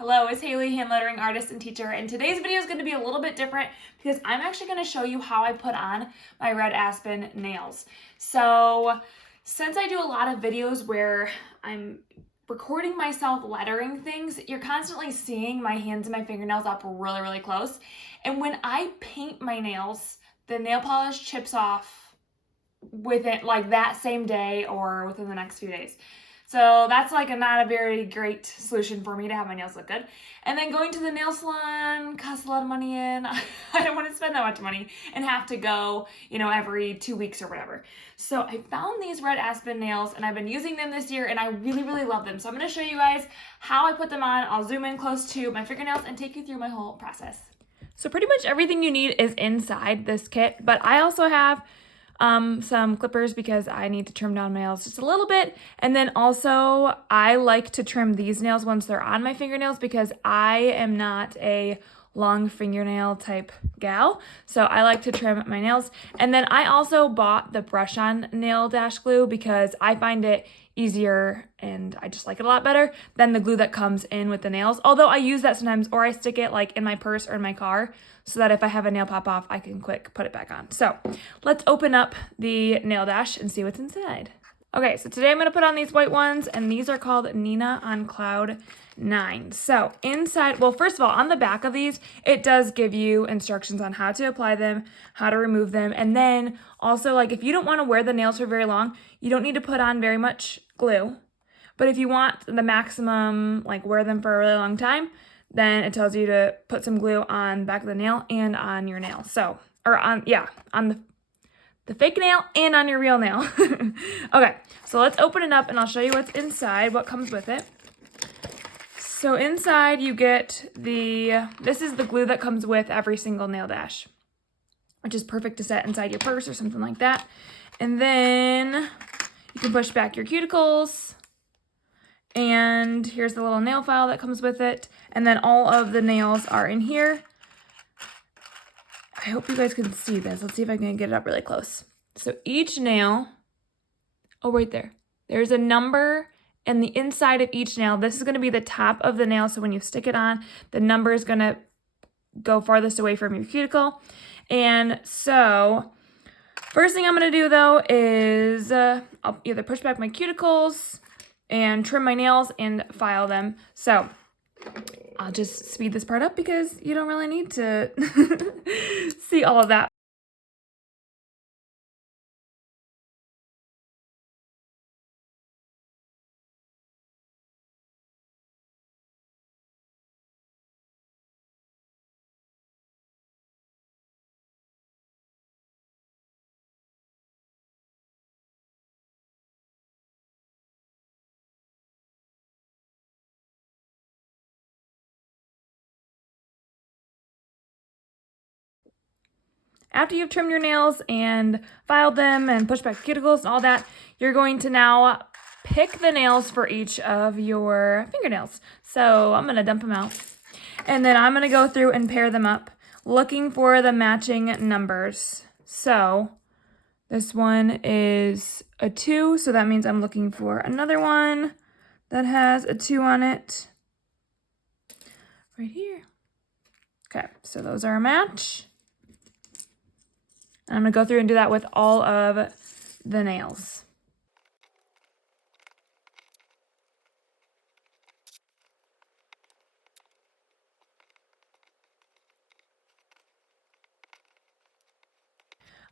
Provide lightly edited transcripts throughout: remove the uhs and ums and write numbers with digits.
Hello, it's Haley, hand lettering artist and teacher, and today's video is going to be a little bit different because I'm actually going to show you how I put on my red Aspen nails. So, since I do a lot of videos where I'm recording myself lettering things, you're constantly seeing my hands and my fingernails up really, really close. And when I paint my nails, the nail polish chips off within like that same day or within the next few days. So that's like not a very great solution for me to have my nails look good. And then going to the nail salon costs a lot of money and I don't want to spend that much money and have to go, every 2 weeks or whatever. So I found these red Aspen nails and I've been using them this year and I really, really love them. So I'm going to show you guys how I put them on. I'll zoom in close to my fingernails and take you through my whole process. So pretty much everything you need is inside this kit, but I also have some clippers because I need to trim down my nails just a little bit. And then also I like to trim these nails once they're on my fingernails because I am not a long fingernail type gal. So I like to trim my nails. And then I also bought the brush on nail dash glue because I find it easier and I just like it a lot better than the glue that comes in with the nails. Although I use that sometimes, or I stick it like in my purse or in my car so that if I have a nail pop off, I can quick put it back on. So let's open up the nail dash and see what's inside. Okay, so today I'm gonna put on these white ones and these are called Nina on Cloud 9. So inside, well, first of all, on the back of these, it does give you instructions on how to apply them, how to remove them. And then also like if you don't wanna wear the nails for very long, you don't need to put on very much glue. But if you want the maximum, like wear them for a really long time, then it tells you to put some glue on the back of the nail and on your nail. So, or on the fake nail and on your real nail. Okay, so let's open it up and I'll show you what's inside, what comes with it. So inside you get this is the glue that comes with every single nail dash, which is perfect to set inside your purse or something like that. And then you can push back your cuticles. And here's the little nail file that comes with it. And then all of the nails are in here. I hope you guys can see this. Let's see if I can get it up really close. So each nail, oh, right there. There's a number in the inside of each nail. This is going to be the top of the nail. So when you stick it on, the number is going to go farthest away from your cuticle. And so first thing I'm going to do though is I'll either push back my cuticles and trim my nails and file them. So I'll just speed this part up because you don't really need to see all of that. After you've trimmed your nails and filed them and pushed back cuticles and all that, you're going to now pick the nails for each of your fingernails. So I'm going to dump them out. And then I'm going to go through and pair them up, looking for the matching numbers. So this one is a 2, so that means I'm looking for another one that has a 2 on it. Right here. Okay, so those are a match. I'm going to go through and do that with all of the nails.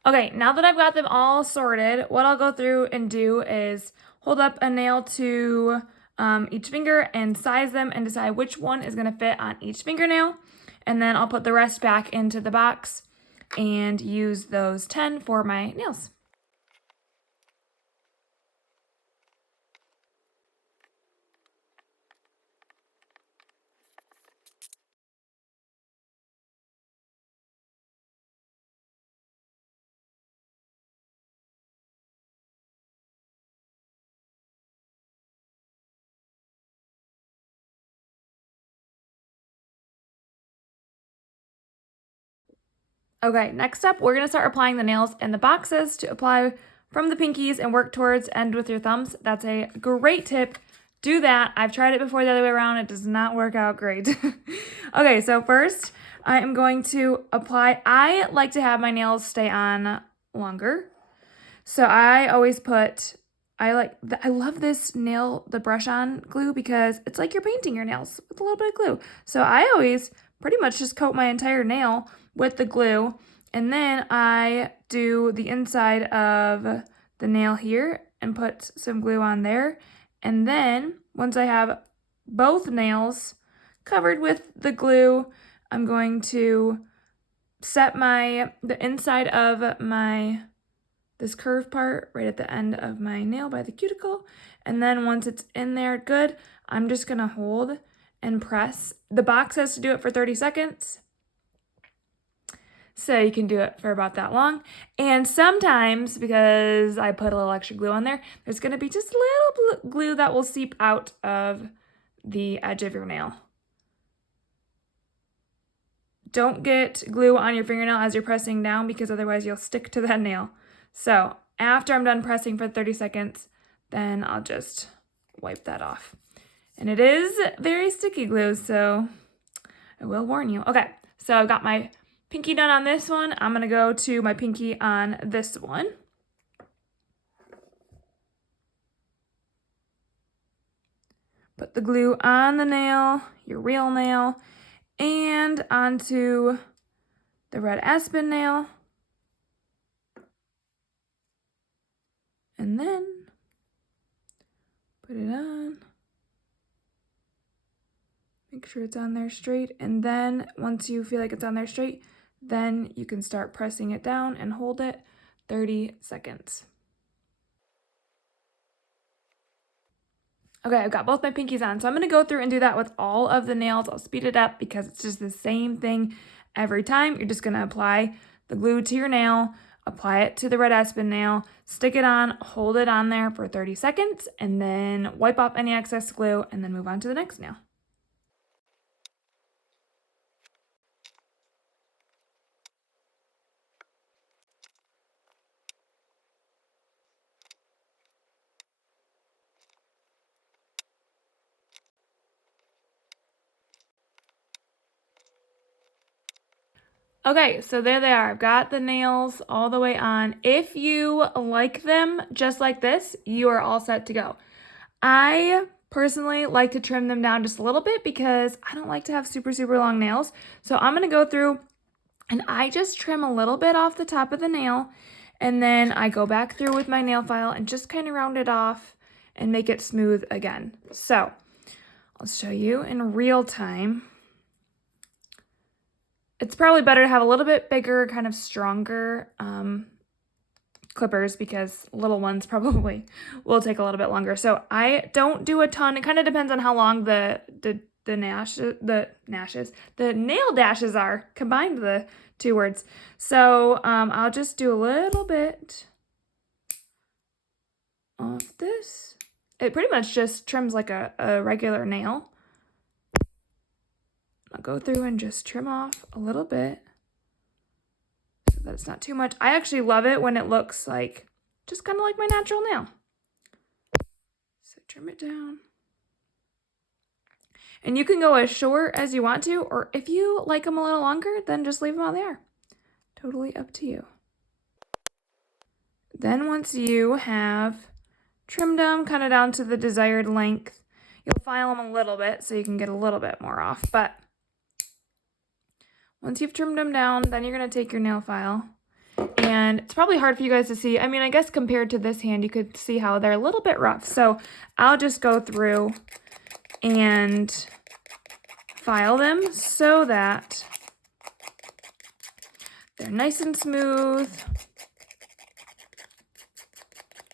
Okay, now that I've got them all sorted, what I'll go through and do is hold up a nail to each finger and size them and decide which one is going to fit on each fingernail. And then I'll put the rest back into the box and use those 10 for my nails. Okay, next up, we're gonna start applying the nails in the boxes to apply from the pinkies and work towards end with your thumbs. That's a great tip do that. I've tried it before the other way around. It does not work out great. Okay, so first I am going to apply, I like to have my nails stay on longer. So I always put, I love this the brush on glue because it's like you're painting your nails with a little bit of glue. So I always pretty much just coat my entire nail with the glue, and then I do the inside of the nail here and put some glue on there. And then once I have both nails covered with the glue, I'm going to set the inside of this curved part right at the end of my nail by the cuticle. And then once it's in there good, I'm just gonna hold and press. The box has to do it for 30 seconds. So you can do it for about that long. And sometimes, because I put a little extra glue on there, there's gonna be just a little glue that will seep out of the edge of your nail. Don't get glue on your fingernail as you're pressing down, because otherwise you'll stick to that nail. So after I'm done pressing for 30 seconds, then I'll just wipe that off. And it is very sticky glue, so I will warn you. Okay, so I've got my pinky done on this one. I'm gonna go to my pinky on this one. Put the glue on the nail, your real nail, and onto the red Aspen nail. And then put it on. Make sure it's on there straight. And then once you feel like it's on there straight, then you can start pressing it down and hold it 30 seconds. Okay, I've got both my pinkies on, so I'm gonna go through and do that with all of the nails. I'll speed it up because it's just the same thing every time. You're just gonna apply the glue to your nail, apply it to the red Aspen nail, stick it on, hold it on there for 30 seconds, and then wipe off any excess glue, and then move on to the next nail. Okay, so there they are. I've got the nails all the way on. If you like them just like this, you are all set to go. I personally like to trim them down just a little bit because I don't like to have super, super long nails. So I'm gonna go through and I just trim a little bit off the top of the nail, and then I go back through with my nail file and just kind of round it off and make it smooth again. So I'll show you in real time. It's probably better to have a little bit bigger, kind of stronger clippers, because little ones probably will take a little bit longer. So I don't do a ton. It kind of depends on how long the nail dashes are. Combined the two words. So I'll just do a little bit of this. It pretty much just trims like a regular nail. I'll go through and just trim off a little bit so that it's not too much. I actually love it when it looks like just kind of like my natural nail. So trim it down. And you can go as short as you want to, or if you like them a little longer, then just leave them how they are. Totally up to you. Then once you have trimmed them kind of down to the desired length, you'll file them a little bit so you can get a little bit more off. But once you've trimmed them down, then you're going to take your nail file. And it's probably hard for you guys to see. I mean, I guess compared to this hand, you could see how they're a little bit rough. So I'll just go through and file them so that they're nice and smooth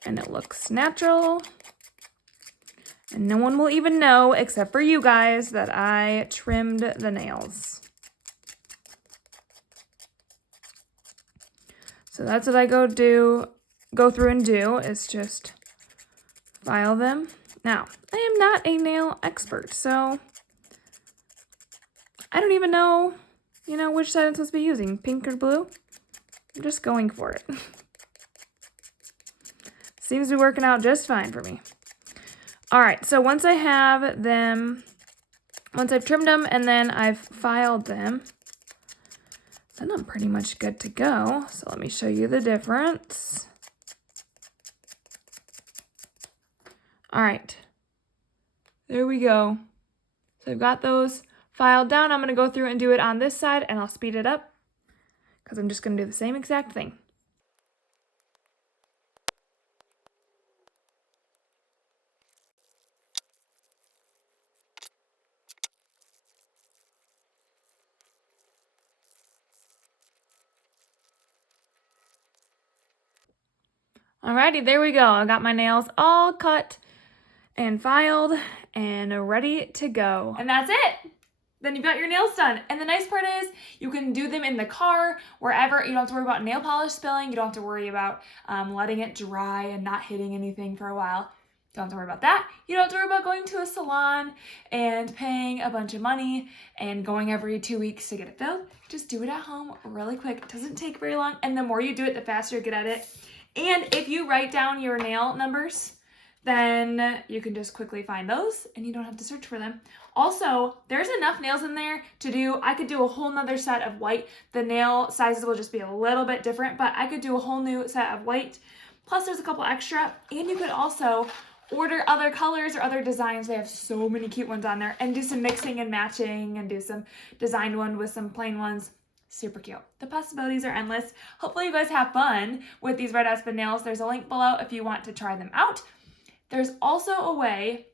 and it looks natural. And no one will even know, except for you guys, that I trimmed the nails. So that's what I go through and do, is just file them. Now, I am not a nail expert, so I don't even know, which side I'm supposed to be using, pink or blue. I'm just going for it. Seems to be working out just fine for me. All right, so once I've trimmed them and then I've filed them, then I'm pretty much good to go. So let me show you the difference. All right, there we go. So I've got those filed down. I'm gonna go through and do it on this side, and I'll speed it up because I'm just gonna do the same exact thing. Alrighty, there we go. I got my nails all cut and filed and ready to go. And that's it. Then you've got your nails done. And the nice part is you can do them in the car, wherever. You don't have to worry about nail polish spilling. You don't have to worry about letting it dry and not hitting anything for a while. Don't have to worry about that. You don't have to worry about going to a salon and paying a bunch of money and going every 2 weeks to get it filled. Just do it at home really quick. It doesn't take very long. And the more you do it, the faster you get at it. And if you write down your nail numbers, then you can just quickly find those and you don't have to search for them. Also, there's enough nails in there to do, I could do a whole nother set of white. The nail sizes will just be a little bit different, but I could do a whole new set of white. Plus there's a couple extra, and you could also order other colors or other designs. They have so many cute ones on there, and do some mixing and matching and do some designed one with some plain ones. Super cute. The possibilities are endless. Hopefully you guys have fun with these red Aspen nails. There's a link below if you want to try them out. There's also a way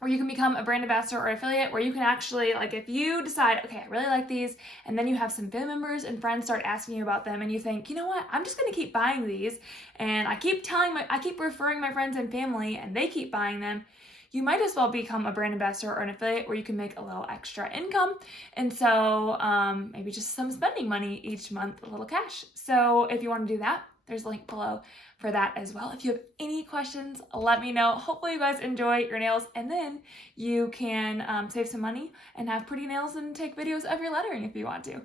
where you can become a brand ambassador or affiliate, where you can actually, like, if you decide, okay, I really like these, and then you have some family members and friends start asking you about them, and you think, you know what, I'm just gonna keep buying these, and I keep referring my friends and family, and they keep buying them. You might as well become a brand ambassador or an affiliate where you can make a little extra income. And so maybe just some spending money each month, a little cash. So if you want to do that, there's a link below for that as well. If you have any questions, let me know. Hopefully you guys enjoy your nails, and then you can save some money and have pretty nails and take videos of your lettering if you want to.